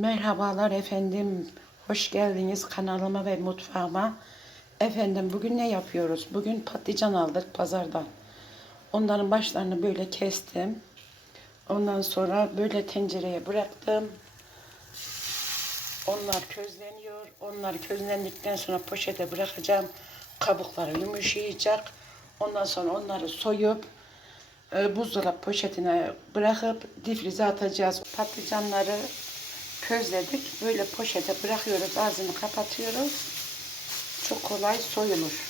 Merhabalar efendim. Hoş geldiniz kanalıma ve mutfağıma. Efendim bugün ne yapıyoruz? Bugün patlıcan aldık pazardan. Onların başlarını böyle kestim. Ondan sonra böyle tencereye bıraktım. Onlar közleniyor. Onlar közlendikten sonra poşete bırakacağım. Kabukları yumuşayacak. Ondan sonra onları soyup e, buzdolap poşetine bırakıp difrize atacağız. Patlıcanları közledik. Böyle poşete bırakıyoruz. Ağzını kapatıyoruz. Çok kolay soyulur.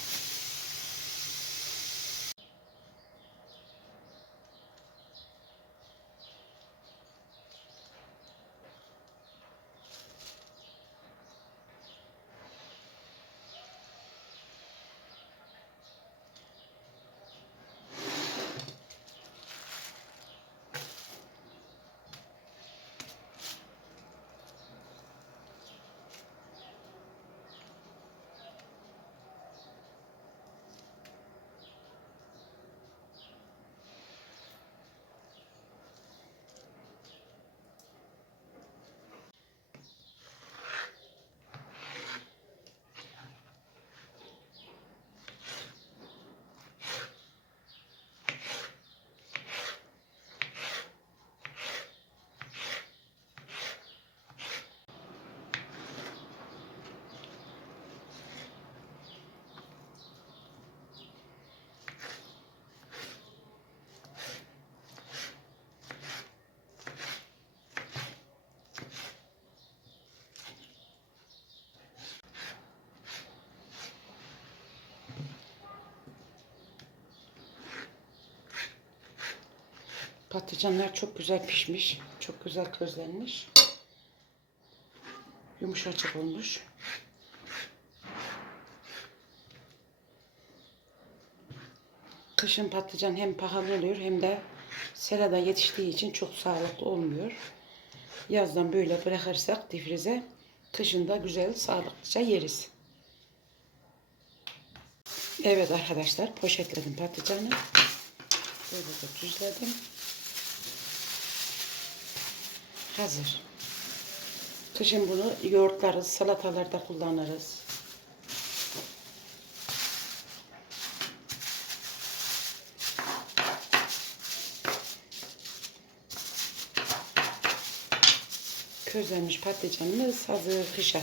Patlıcanlar çok güzel pişmiş. Çok güzel közlenmiş. Yumuşacık olmuş. Kışın patlıcan hem pahalı oluyor hem de serada yetiştiği için çok sağlıklı olmuyor. Yazdan böyle bırakırsak difrize kışın da güzel sağlıklıca yeriz. Evet arkadaşlar poşetledim patlıcanı. Böyle de düzledim. Hazır. Kışın bunu yoğurtlarız, salatalarda kullanırız. Közlenmiş patlıcanımız hazır kışa.